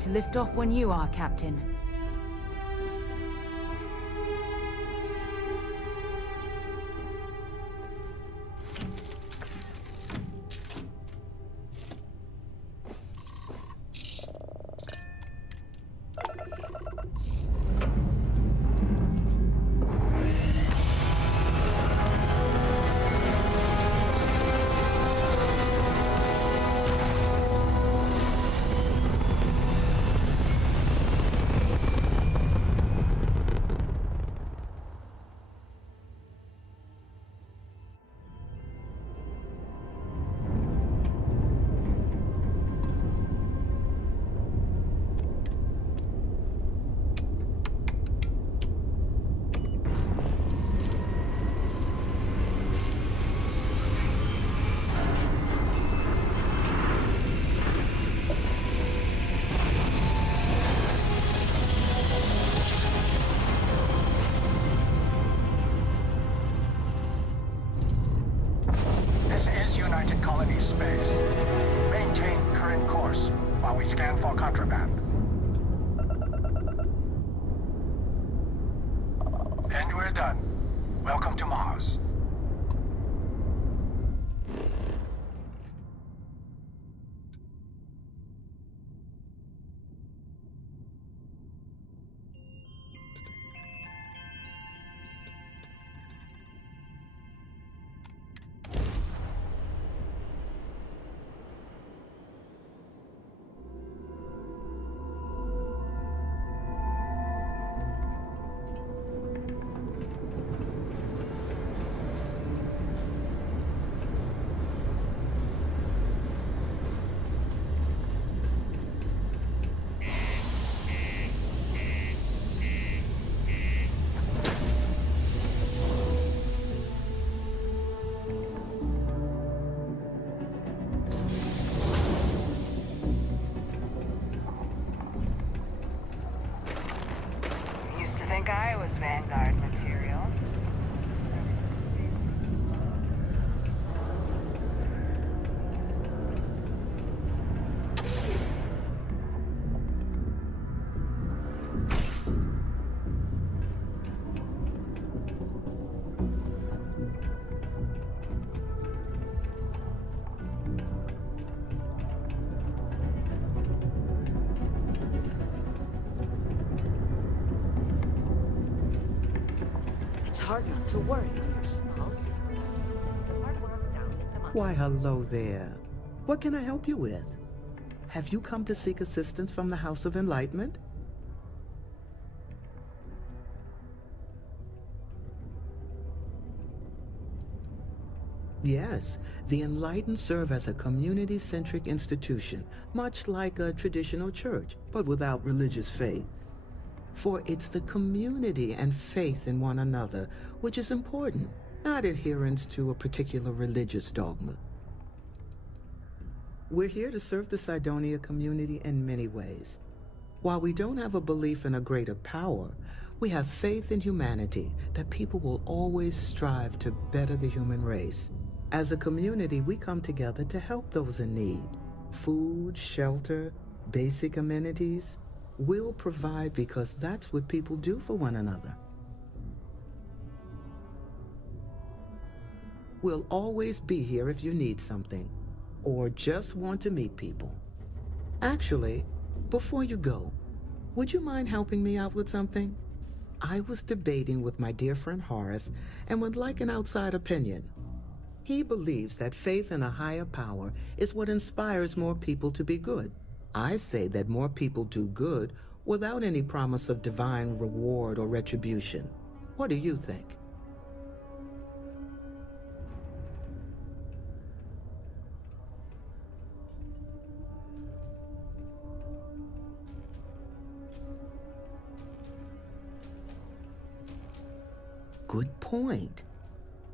to lift off when you are, Captain. I was Vanguard material. It's hard not to worry when your spouse is the hard work down at the Why, hello there. What can I help you with? Have you come to seek assistance from the House of Enlightenment? Yes, the Enlightened serve as a community-centric institution, much like a traditional church, but without religious faith. For it's the community and faith in one another which is important, not adherence to a particular religious dogma. We're here to serve the Cydonia community in many ways. While we don't have a belief in a greater power, we have faith in humanity that people will always strive to better the human race. As a community, we come together to help those in need. Food, shelter, basic amenities. We'll provide because that's what people do for one another. We'll always be here if you need something, or just want to meet people. Actually, before you go, would you mind helping me out with something? I was debating with my dear friend Horace and would like an outside opinion. He believes that faith in a higher power is what inspires more people to be good. I say that more people do good without any promise of divine reward or retribution. What do you think? Good point.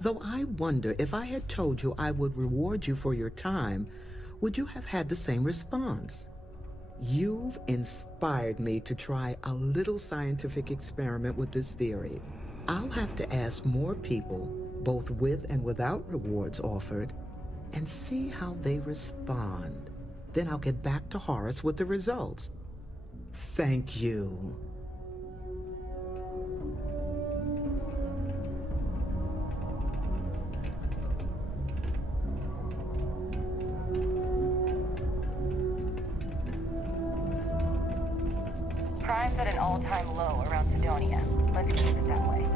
Though I wonder if I had told you I would reward you for your time, would you have had the same response? You've inspired me to try a little scientific experiment with this theory. I'll have to ask more people, both with and without rewards offered, and see how they respond. Then I'll get back to Horace with the results. Thank you. Crime's at an all-time low around Sidonia. Let's keep it that way.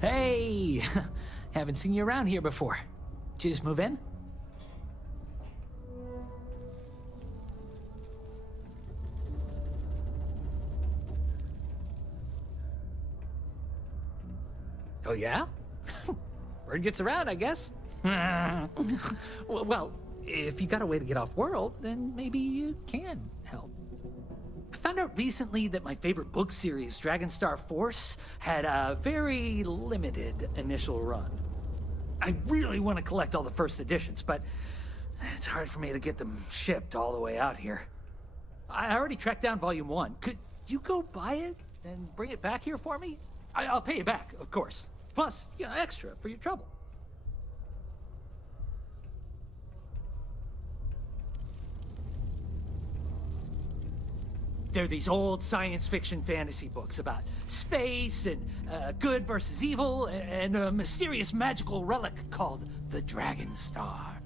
Hey! Haven't seen you around here before. Did you just move in? Oh, yeah? Word gets around, I guess. Well, if you got a way to get off world, then maybe you can help. I found out recently that my favorite book series, Dragonstar Force, had a very limited initial run. I really want to collect all the first editions, but it's hard for me to get them shipped all the way out here. I already tracked down Volume 1. Could you go buy it and bring it back here for me? I'll pay you back, of course. Plus, extra for your trouble. They're these old science fiction fantasy books about space and good versus evil and a mysterious magical relic called the Dragonstar.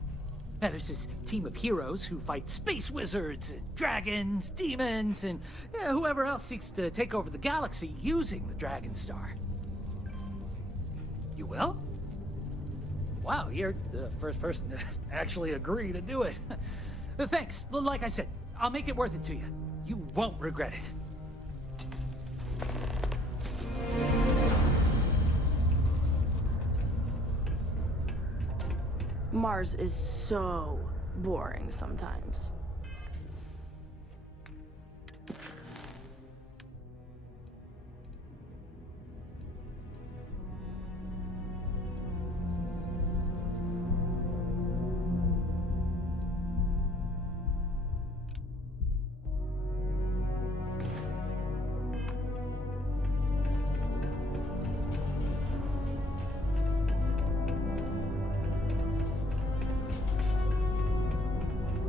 Now, there's this team of heroes who fight space wizards, and dragons, demons, and whoever else seeks to take over the galaxy using the Dragonstar. You will? Wow, you're the first person to actually agree to do it. Thanks. Well, like I said, I'll make it worth it to you. You won't regret it. Mars is so boring sometimes.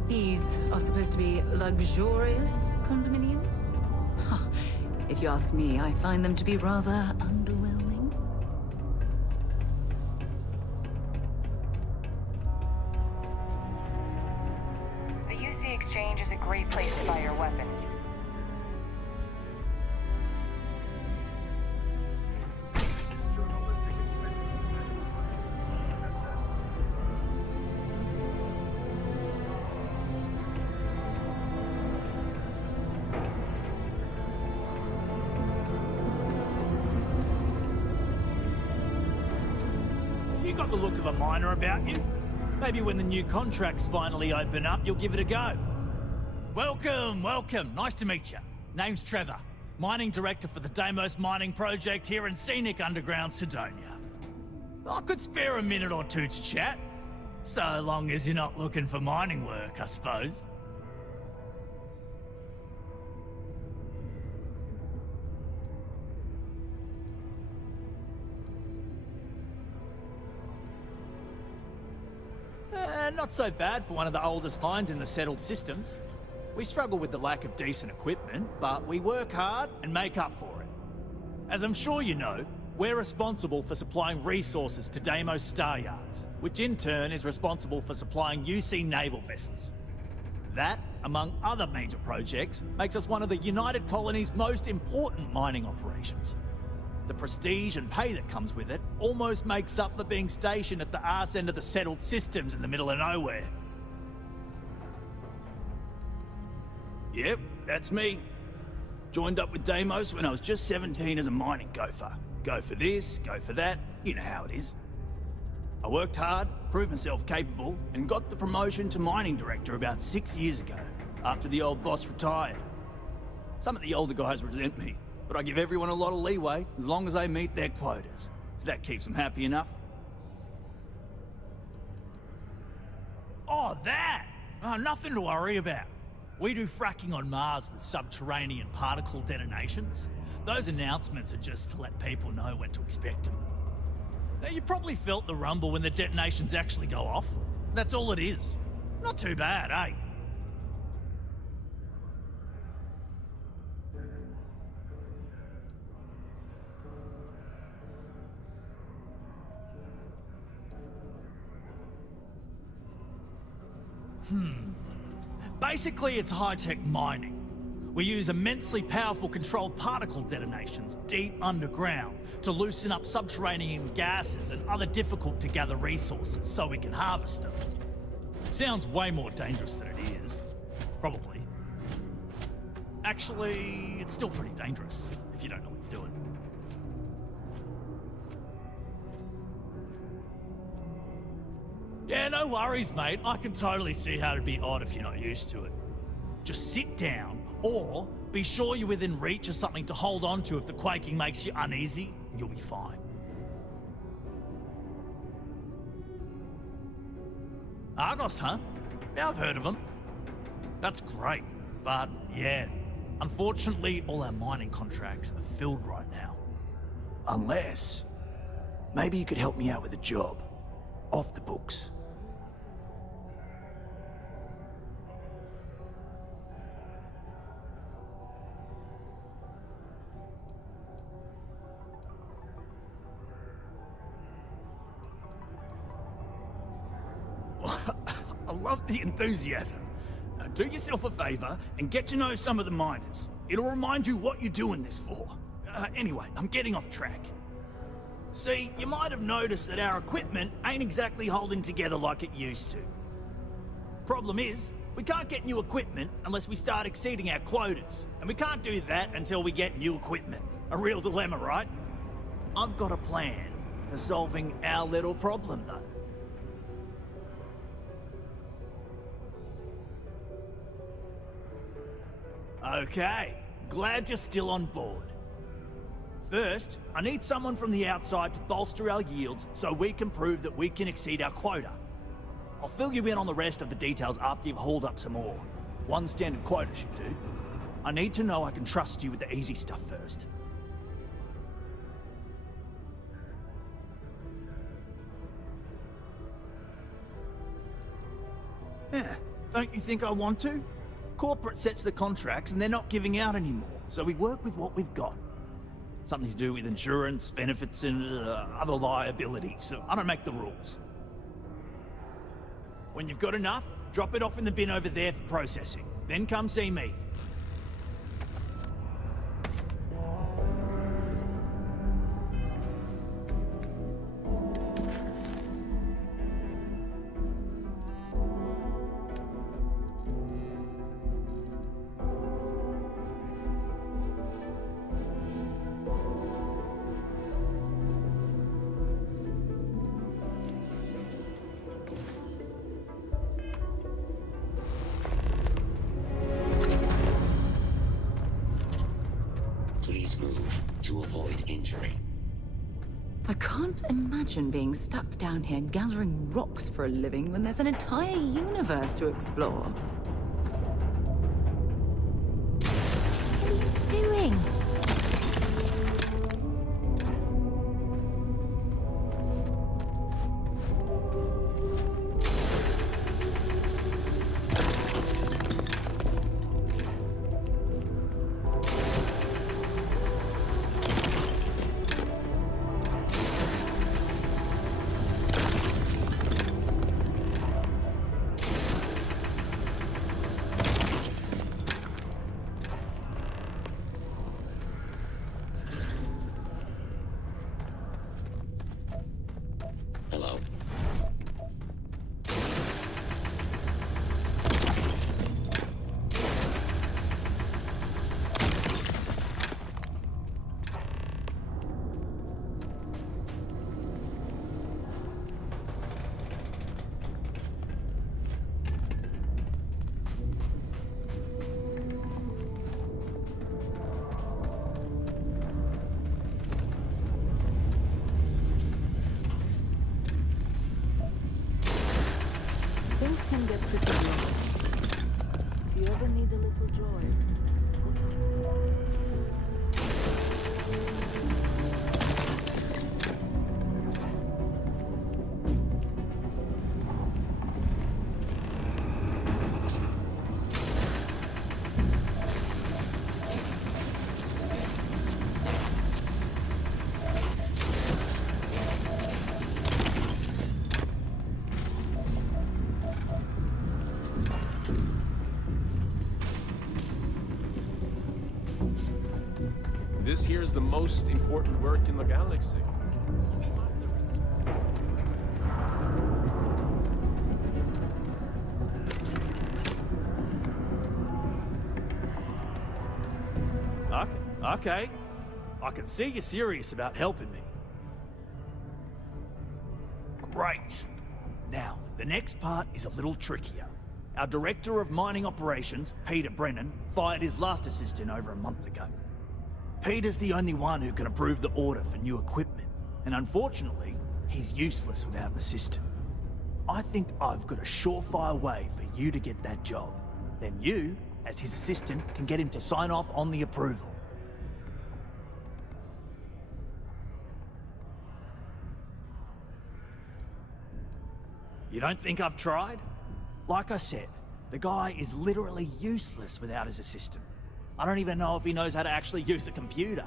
These are supposed to be luxurious condominiums? Huh. If you ask me, I find them to be rather underwhelming. The UC Exchange is a great place to buy your weapons. You got the look of a miner about you. Maybe when the new contracts finally open up, you'll give it a go. Welcome, welcome. Nice to meet you. Name's Trevor, mining director for the Deimos mining project here in scenic underground Sidonia. I could spare a minute or two to chat, so long as you're not looking for mining work, I suppose. Not so bad for one of the oldest mines in the settled systems. We struggle with the lack of decent equipment, but we work hard and make up for it. As I'm sure you know, we're responsible for supplying resources to Deimos Star Yards, which in turn is responsible for supplying UC naval vessels. That, among other major projects, makes us one of the United Colony's most important mining operations. The prestige and pay that comes with it almost makes up for being stationed at the arse end of the settled systems in the middle of nowhere. Yep, that's me. Joined up with Deimos when I was just 17 as a mining gopher. Go for this, go for that, you know how it is. I worked hard, proved myself capable, and got the promotion to mining director about 6 years ago, after the old boss retired. Some of the older guys resent me, but I give everyone a lot of leeway as long as they meet their quotas. So that keeps them happy enough. Oh, that! Oh, nothing to worry about. We do fracking on Mars with subterranean particle detonations. Those announcements are just to let people know when to expect them. Now, you probably felt the rumble when the detonations actually go off. That's all it is. Not too bad, eh? Basically, it's high-tech mining. We use immensely powerful controlled particle detonations deep underground to loosen up subterranean gases and other difficult-to-gather resources so we can harvest them. Sounds way more dangerous than it is. Probably. Actually, it's still pretty dangerous if you don't know what you're doing. Yeah, no worries, mate. I can totally see how it'd be odd if you're not used to it. Just sit down, or be sure you're within reach of something to hold on to if the quaking makes you uneasy, and you'll be fine. Argos, huh? Yeah, I've heard of them. That's great, but yeah, unfortunately, all our mining contracts are filled right now. Unless, maybe you could help me out with a job. Off the books. I love the enthusiasm. Now do yourself a favor and get to know some of the miners. It'll remind you what you're doing this for. Anyway, I'm getting off track. See, you might have noticed that our equipment ain't exactly holding together like it used to. Problem is, we can't get new equipment unless we start exceeding our quotas. And we can't do that until we get new equipment. A real dilemma, right? I've got a plan for solving our little problem, though. Okay, glad you're still on board. First, I need someone from the outside to bolster our yields so we can prove that we can exceed our quota. I'll fill you in on the rest of the details after you've hauled up some ore. One standard quota should do. I need to know I can trust you with the easy stuff first. Yeah, don't you think I want to? Corporate sets the contracts and they're not giving out anymore, so we work with what we've got. Something to do with insurance, benefits, and other liabilities, so I don't make the rules. When you've got enough, drop it off in the bin over there for processing. Then come see me. Please move to avoid injury. I can't imagine being stuck down here gathering rocks for a living when there's an entire universe to explore. What are you doing? Hello? Things can get pretty long. If you ever need a little joy, go talk to the miners. This here's the most important work in the galaxy. Okay. I can see you're serious about helping me. Great. Now, the next part is a little trickier. Our director of mining operations, Peter Brennan, fired his last assistant over a month ago. Peter's the only one who can approve the order for new equipment, and unfortunately, he's useless without an assistant. I think I've got a surefire way for you to get that job. Then you, as his assistant, can get him to sign off on the approval. You don't think I've tried? Like I said, the guy is literally useless without his assistant. I don't even know if he knows how to actually use a computer.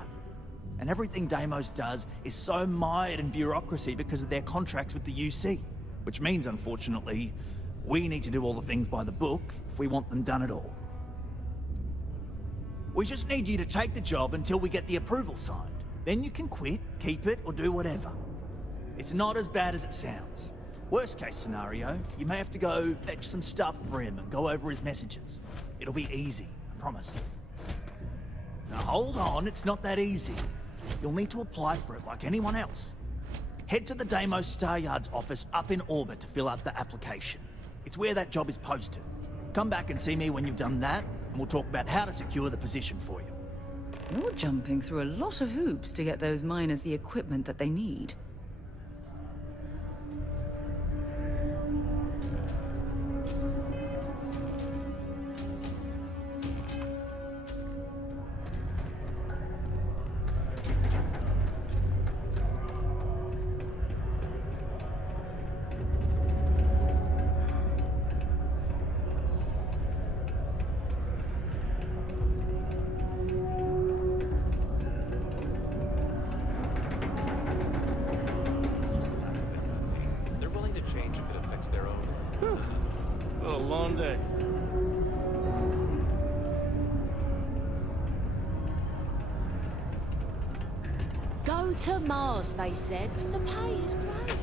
And everything Deimos does is so mired in bureaucracy because of their contracts with the UC. Which means, unfortunately, we need to do all the things by the book if we want them done at all. We just need you to take the job until we get the approval signed. Then you can quit, keep it, or do whatever. It's not as bad as it sounds. Worst case scenario, you may have to go fetch some stuff for him and go over his messages. It'll be easy, I promise. Now hold on, it's not that easy. You'll need to apply for it like anyone else. Head to the Deimos Star Yard's office up in orbit to fill out the application. It's where that job is posted. Come back and see me when you've done that, and we'll talk about how to secure the position for you. You're jumping through a lot of hoops to get those miners the equipment that they need. They're willing to change if it affects their own. What a long day. Go to Mars, they said. The pay is great.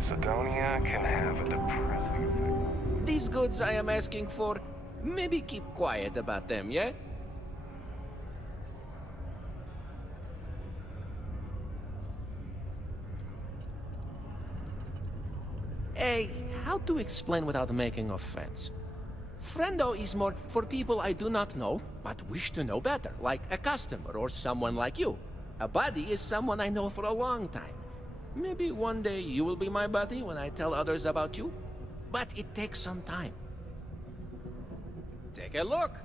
Sidonia can have a depressing thing. These goods I am asking for, maybe keep quiet about them, yeah? Hey, how to explain without making offense? Friendo is more for people I do not know, but wish to know better, like a customer or someone like you. A buddy is someone I know for a long time. Maybe one day you will be my buddy when I tell others about you. But it takes some time. Take a look.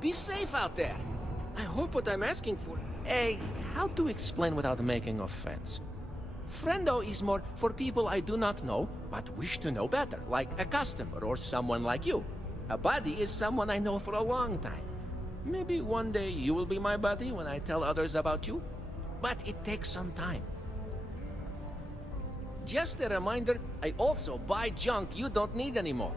Be safe out there. I hope what I'm asking for. Hey, how to explain without making offense? Friendo is more for people I do not know, but wish to know better, like a customer or someone like you. A buddy is someone I know for a long time. Maybe one day you will be my buddy when I tell others about you, but it takes some time. Just a reminder, I also buy junk you don't need anymore.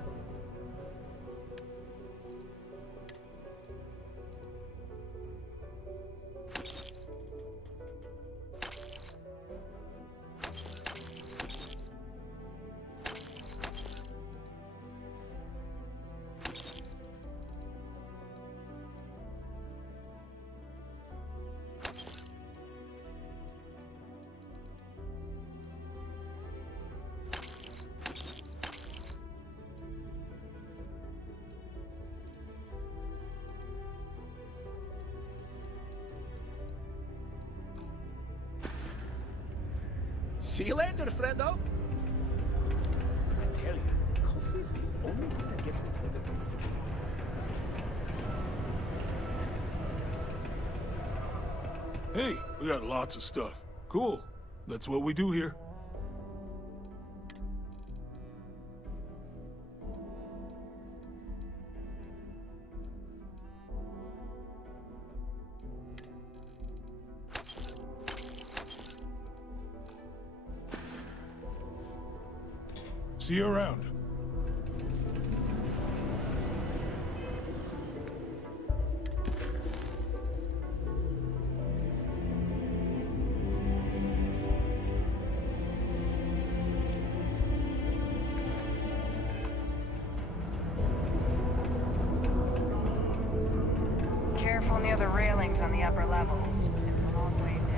See you later, friendo. I tell you, coffee is the only thing that gets me through the day. Hey, we got lots of stuff. Cool. That's what we do here. See you around. Careful near the railings on the upper levels. It's a long way down.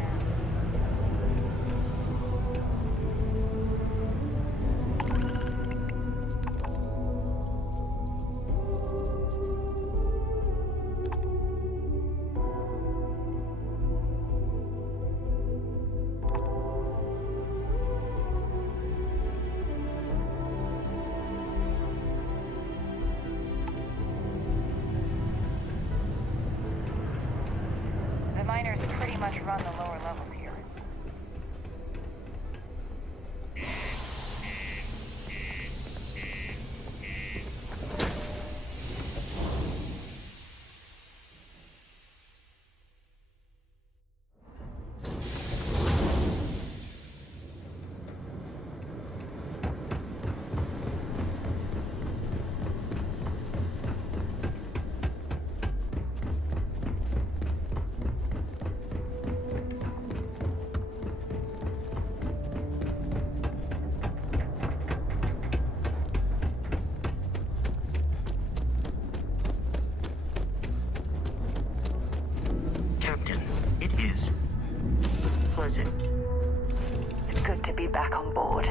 The miners pretty much run the lower levels here. Captain, it is. Pleasure. It's good to be back on board.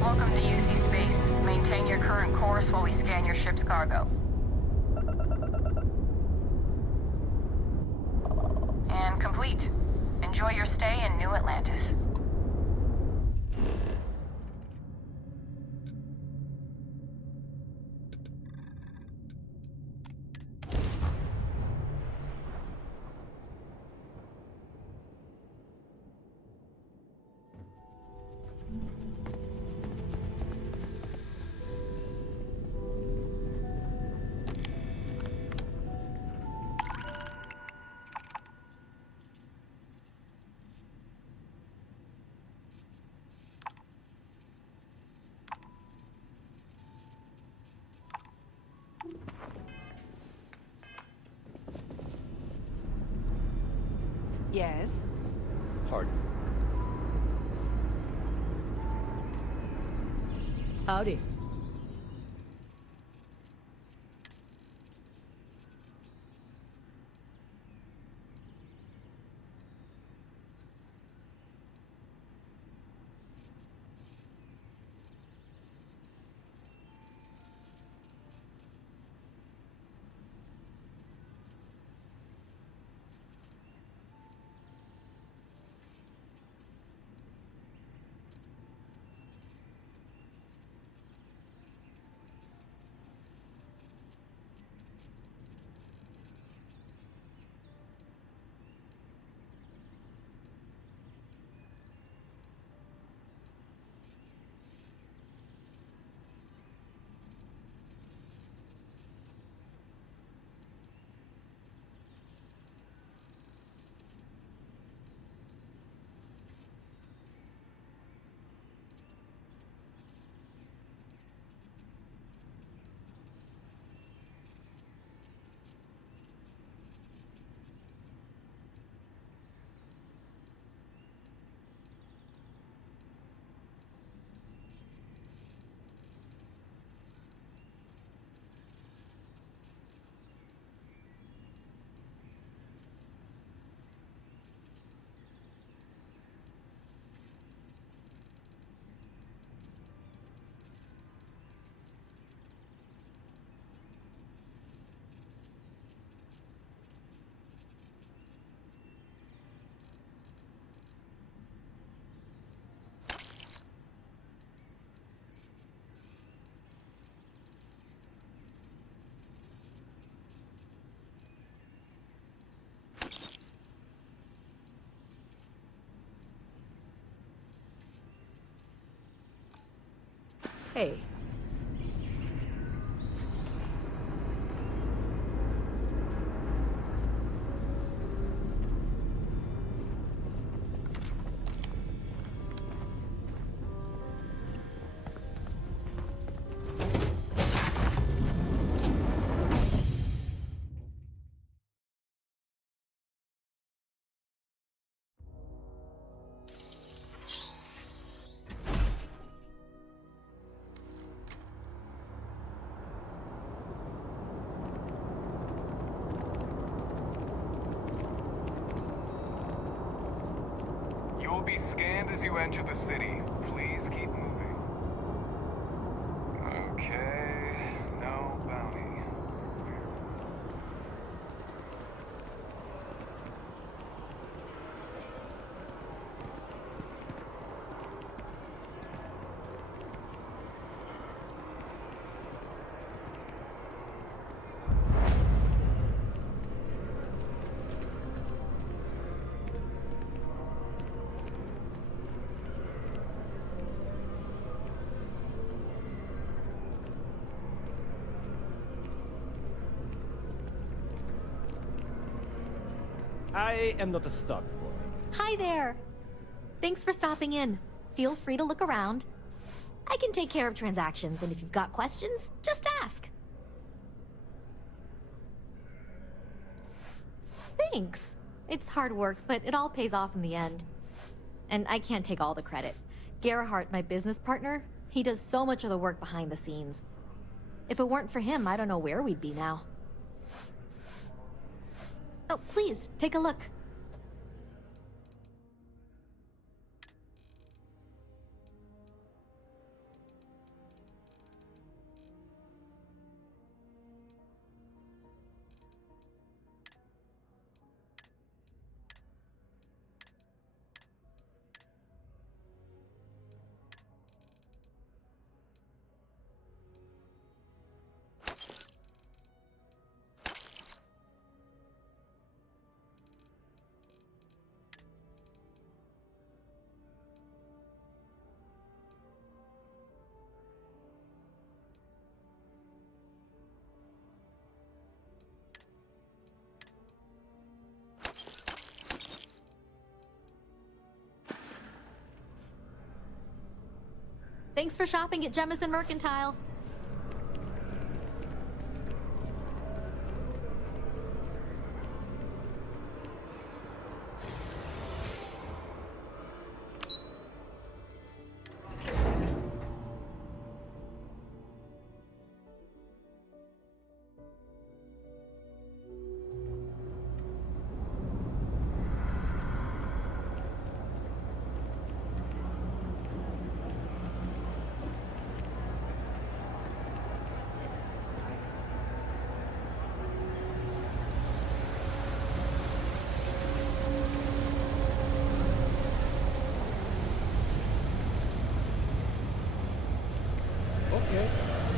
Welcome to UC Space. Maintain your current course while we scan your ship's cargo. And complete. Enjoy your stay in New Atlantis. Yes? Pardon? Howdy. Hey. You'll be scanned as you enter the city. Please keep moving. Okay, no bounty. I am not a stock boy. Hi there. Thanks for stopping in. Feel free to look around. I can take care of transactions, and if you've got questions, just ask. Thanks. It's hard work, but it all pays off in the end. And I can't take all the credit. Gerhardt, my business partner, he does so much of the work behind the scenes. If it weren't for him, I don't know where we'd be now. Oh, please, take a look. Thanks for shopping at Jemison Mercantile. Okay.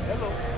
Hello.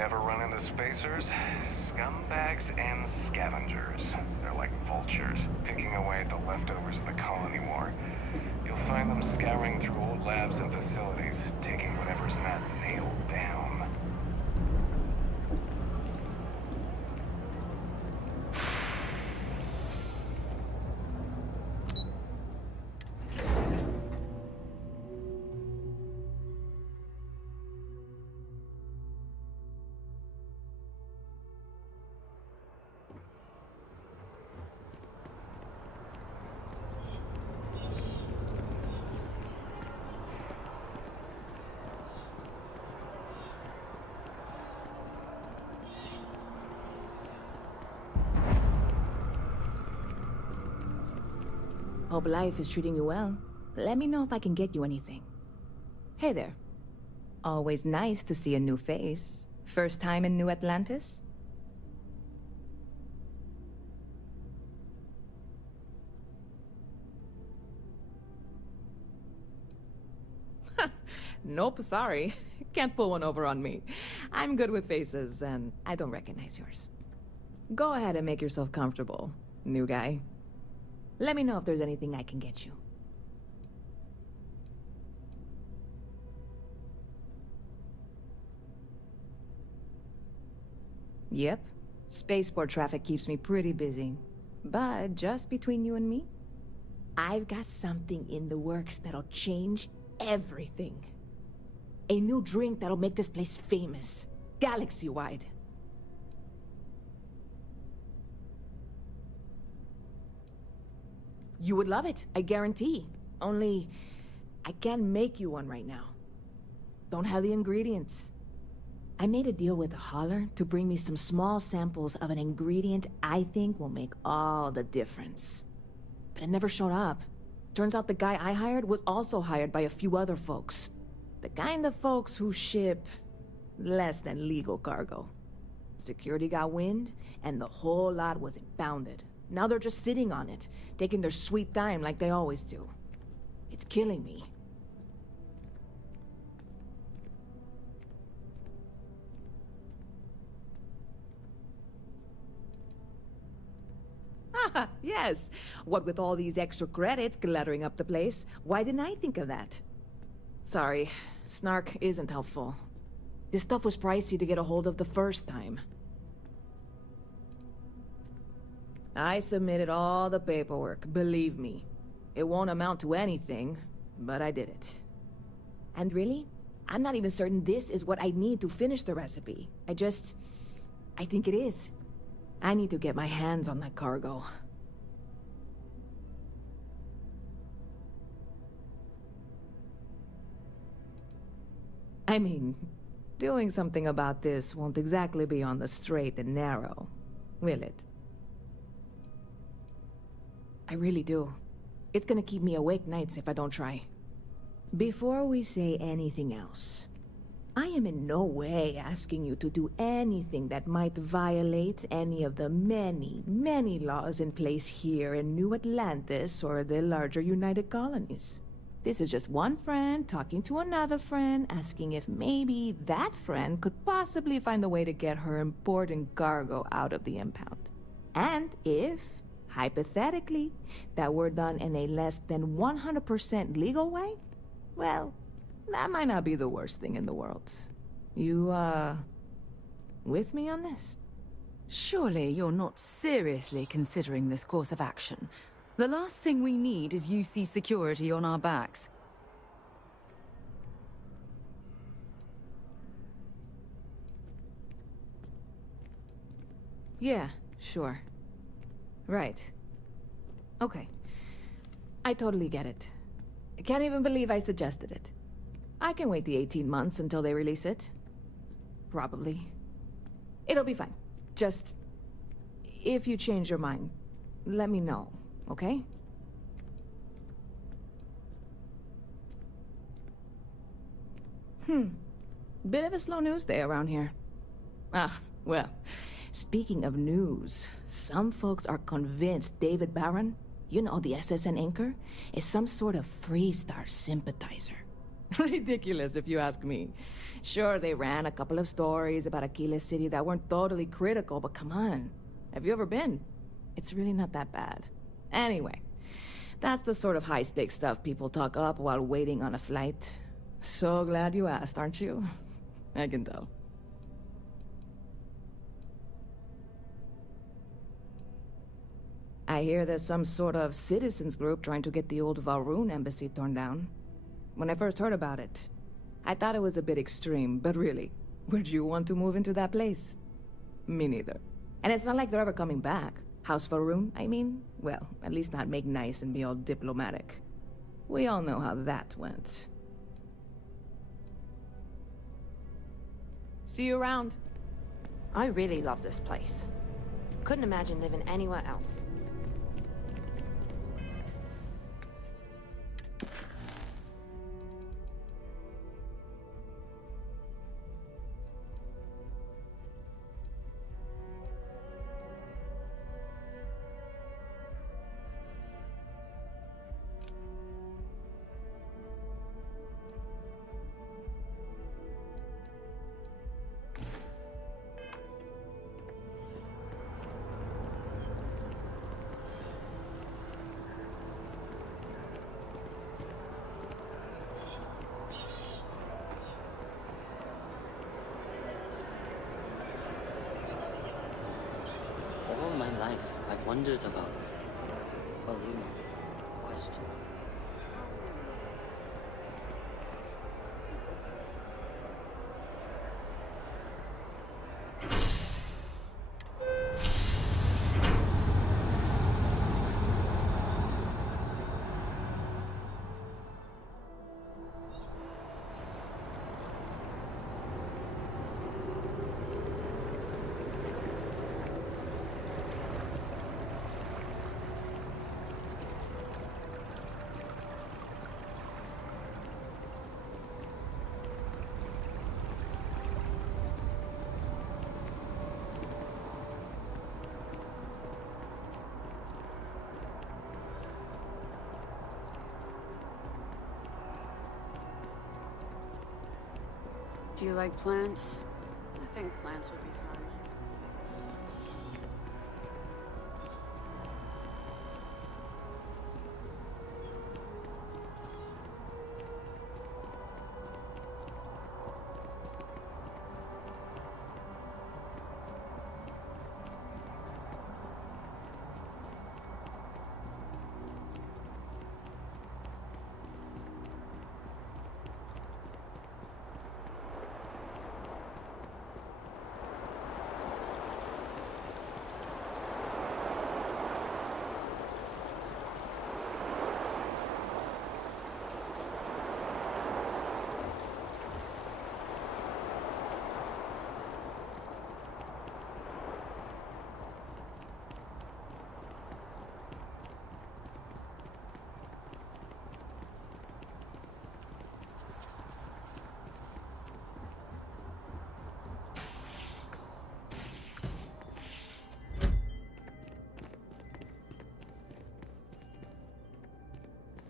Ever run into spacers? Scumbags and scavengers. They're like vultures, picking away at the leftovers of the colony war. You'll find them scouring through old labs and facilities, taking whatever's not nailed down. Hope life is treating you well. Let me know if I can get you anything. Hey there. Always nice to see a new face. First time in New Atlantis? Nope, sorry. Can't pull one over on me. I'm good with faces, and I don't recognize yours. Go ahead and make yourself comfortable, new guy. Let me know if there's anything I can get you. Yep. Spaceport traffic keeps me pretty busy. But just between you and me, I've got something in the works that'll change everything. A new drink that'll make this place famous. Galaxy-wide. You would love it, I guarantee. Only, I can't make you one right now. Don't have the ingredients. I made a deal with a hauler to bring me some small samples of an ingredient I think will make all the difference. But it never showed up. Turns out the guy I hired was also hired by a few other folks. The kind of folks who ship less than legal cargo. Security got wind, and the whole lot was impounded. Now they're just sitting on it, taking their sweet time like they always do. It's killing me. Ah, yes. What with all these extra credits cluttering up the place, why didn't I think of that? Sorry, snark isn't helpful. This stuff was pricey to get a hold of the first time. I submitted all the paperwork, believe me. It won't amount to anything, but I did it. And really, I'm not even certain this is what I need to finish the recipe. I think it is. I need to get my hands on that cargo. I mean, doing something about this won't exactly be on the straight and narrow, will it? I really do. It's gonna keep me awake nights if I don't try. Before we say anything else, I am in no way asking you to do anything that might violate any of the many, many laws in place here in New Atlantis or the larger United Colonies. This is just one friend talking to another friend, asking if maybe that friend could possibly find a way to get her important cargo out of the impound. And if, hypothetically, that were done in a less than 100% legal way, well, that might not be the worst thing in the world. You, with me on this? Surely you're not seriously considering this course of action. The last thing we need is UC security on our backs. Yeah, sure. Right. Okay. I totally get it. I can't even believe I suggested it. I can wait the 18 months until they release it. Probably. It'll be fine. Just... if you change your mind, let me know, okay? Bit of a slow news day around here. Ah, well, speaking of news, some folks are convinced David Barron, you know, the SSN anchor, is some sort of Freestar sympathizer. Ridiculous, if you ask me. Sure, they ran a couple of stories about Aquila City that weren't totally critical, but come on. Have you ever been? It's really not that bad. Anyway, that's the sort of high-stakes stuff people talk up while waiting on a flight. So glad you asked, aren't you? I can tell. I hear there's some sort of citizens group trying to get the old Valroon embassy torn down. When I first heard about it, I thought it was a bit extreme, but really, would you want to move into that place? Me neither. And it's not like they're ever coming back. House Valroon, I mean? Well, at least not make nice and be all diplomatic. We all know how that went. See you around. I really love this place. Couldn't imagine living anywhere else. All my life, I've wondered about, well, you know, the question. Do you like plants? I think plants would be fun.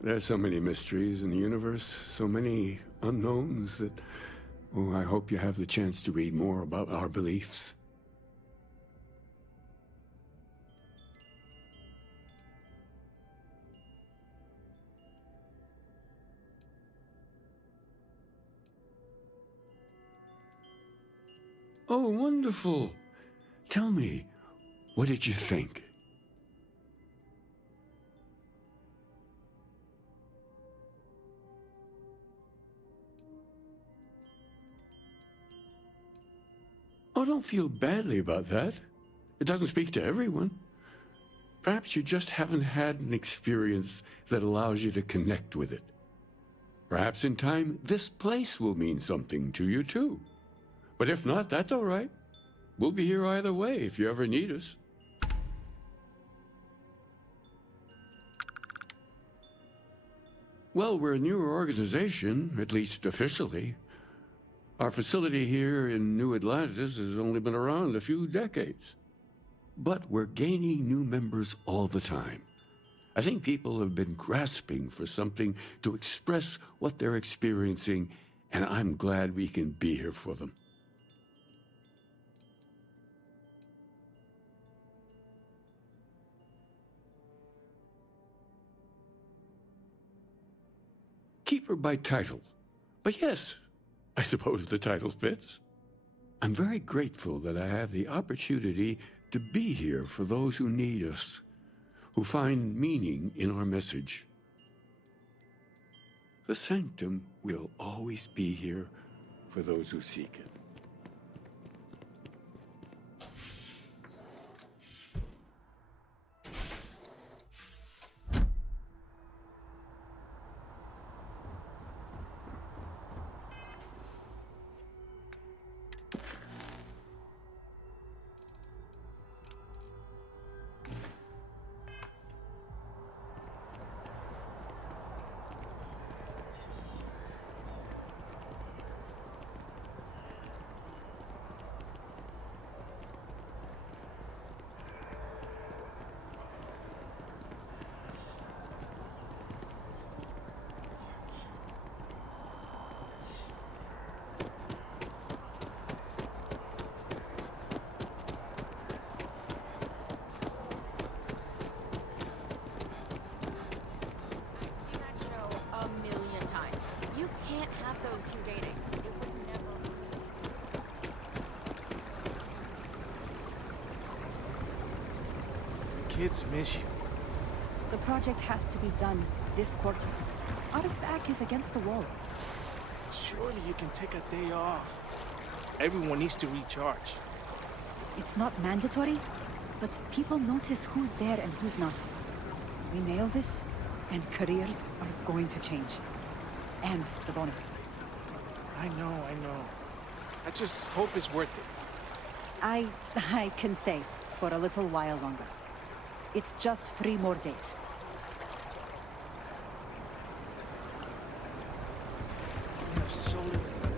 There's so many mysteries in the universe, so many unknowns that, oh, I hope you have the chance to read more about our beliefs. Oh, wonderful. Tell me, what did you think? Oh, don't feel badly about that. It doesn't speak to everyone. Perhaps you just haven't had an experience that allows you to connect with it. Perhaps in time, this place will mean something to you too. But if not, that's all right. We'll be here either way if you ever need us. Well, we're a newer organization, at least officially. Our facility here in New Atlantis has only been around a few decades. But we're gaining new members all the time. I think people have been grasping for something to express what they're experiencing, and I'm glad we can be here for them. Keeper by title. But yes, I suppose the title fits. I'm very grateful that I have the opportunity to be here for those who need us, who find meaning in our message. The Sanctum will always be here for those who seek it. Kids miss you. The project has to be done this quarter. Our back is against the wall. Surely you can take a day off. Everyone needs to recharge. It's not mandatory, but people notice who's there and who's not. We nail this, and careers are going to change. And the bonus. I know. I just hope it's worth it. I can stay for a little while longer. It's just 3 more days. We have so little time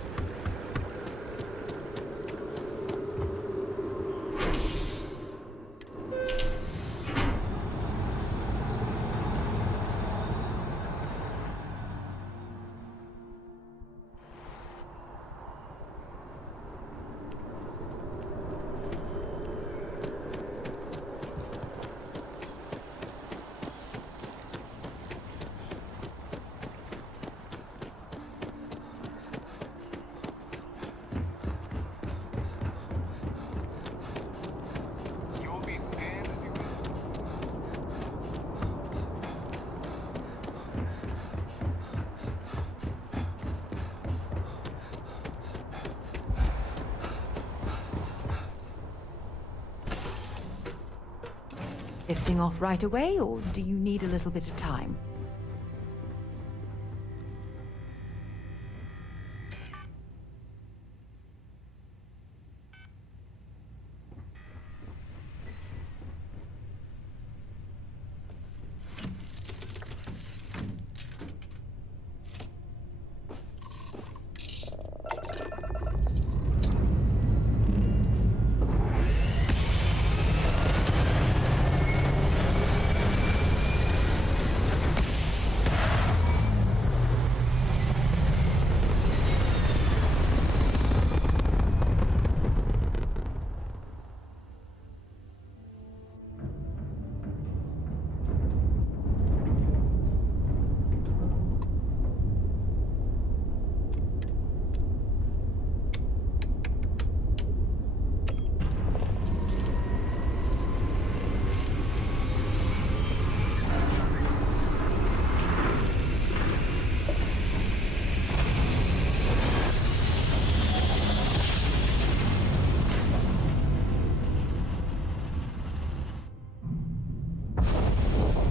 Lifting off right away, or do you need a little bit of time?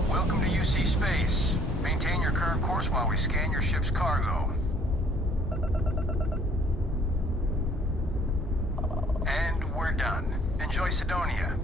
Welcome to UC Space. Maintain your current course while we scan your ship's cargo. And we're done. Enjoy Sidonia.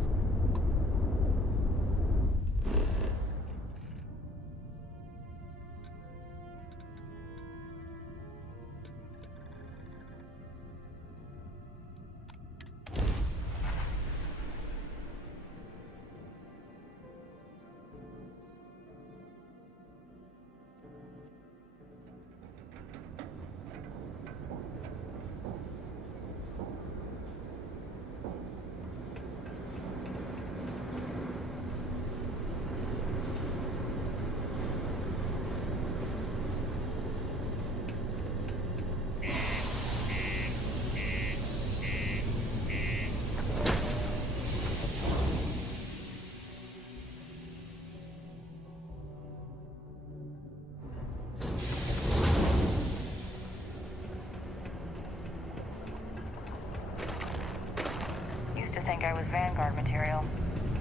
Used to think I was Vanguard material,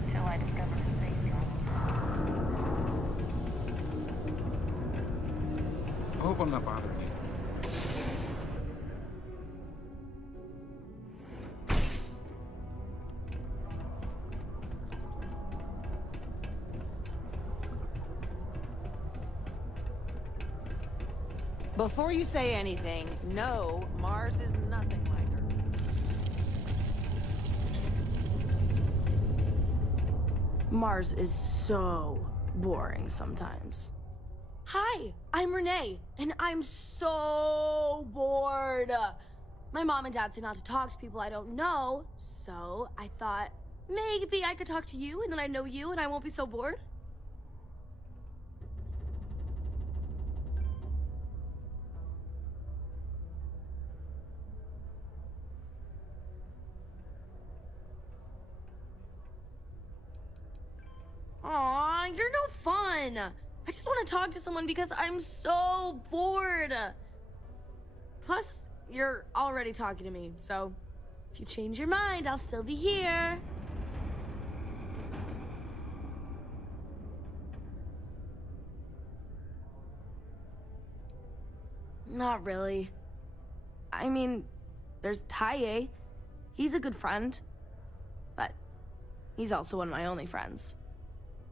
until I discovered space travel. I hope I'm not bothering you. Before you say anything, no, Mars is nothing like Earth. Mars is so boring sometimes. Hi, I'm Renee, and I'm so bored. My mom and dad say not to talk to people I don't know, so I thought maybe I could talk to you, and then I know you, and I won't be so bored. Aw, you're no fun. I just want to talk to someone because I'm so bored. Plus, you're already talking to me, so if you change your mind, I'll still be here. Not really. I mean, there's Taye. He's a good friend, but he's also one of my only friends.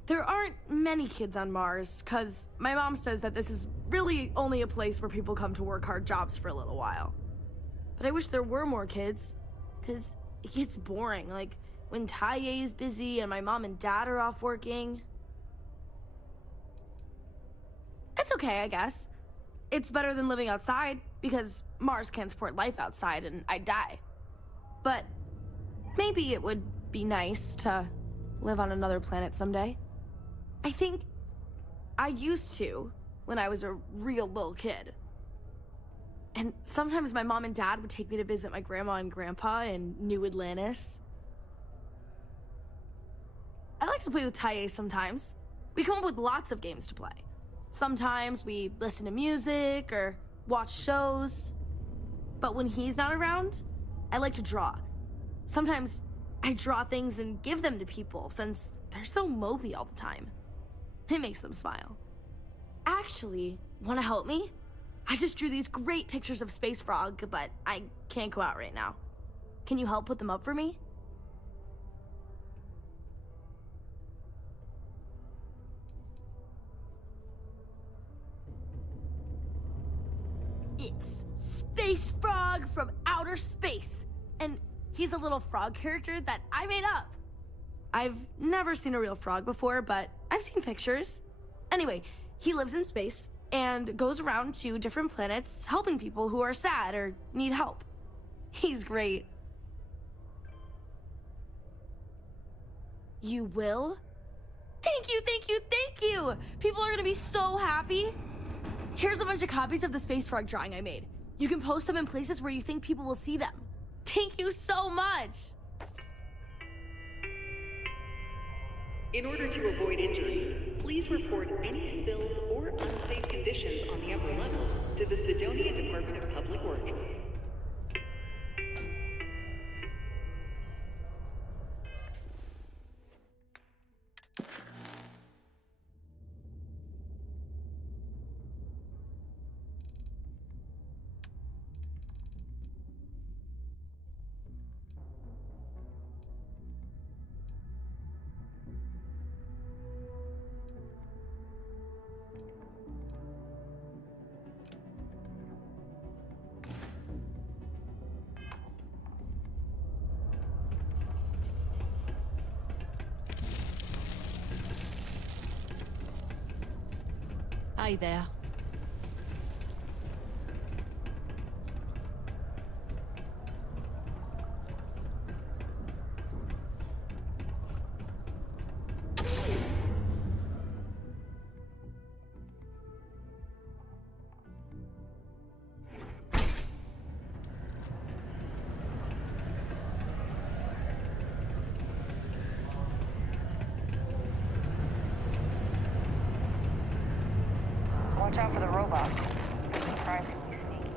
There aren't many kids on Mars, because my mom says that this is really only a place where people come to work hard jobs for a little while. But I wish there were more kids, because it gets boring, like when Taye is busy and my mom and dad are off working. It's okay, I guess. It's better than living outside, because Mars can't support life outside and I'd die. But maybe it would be nice to live on another planet someday. I think I used to when I was a real little kid. And sometimes my mom and dad would take me to visit my grandma and grandpa in New Atlantis. I like to play with Taye sometimes. We come up with lots of games to play. Sometimes we listen to music or watch shows. But when he's not around, I like to draw. Sometimes I draw things and give them to people since they're so mopey all the time. It makes them smile. Actually, want to help me? I just drew these great pictures of Space Frog, but I can't go out right now. Can you help put them up for me? It's Space Frog from outer space, and he's a little frog character that I made up. I've never seen a real frog before, but I've seen pictures. Anyway, he lives in space and goes around to different planets helping people who are sad or need help. He's great. You will? Thank you, thank you, thank you! People are gonna be so happy. Here's a bunch of copies of the Space Frog drawing I made. You can post them in places where you think people will see them. Thank you so much! In order to avoid injuries, please report any spills or unsafe conditions on the upper levels to the Sidonia Department of Public Works. Hi there. Watch out for the robots. They're surprisingly sneaky.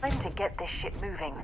Time to get this shit moving.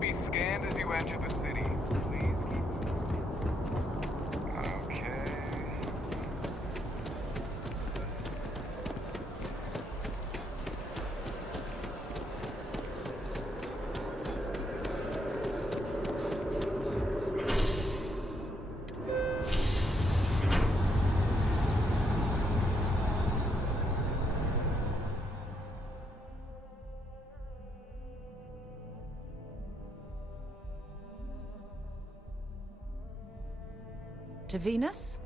be scanned as you enter the city. Please keep... Okay. To Venus?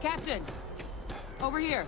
Captain! Over here.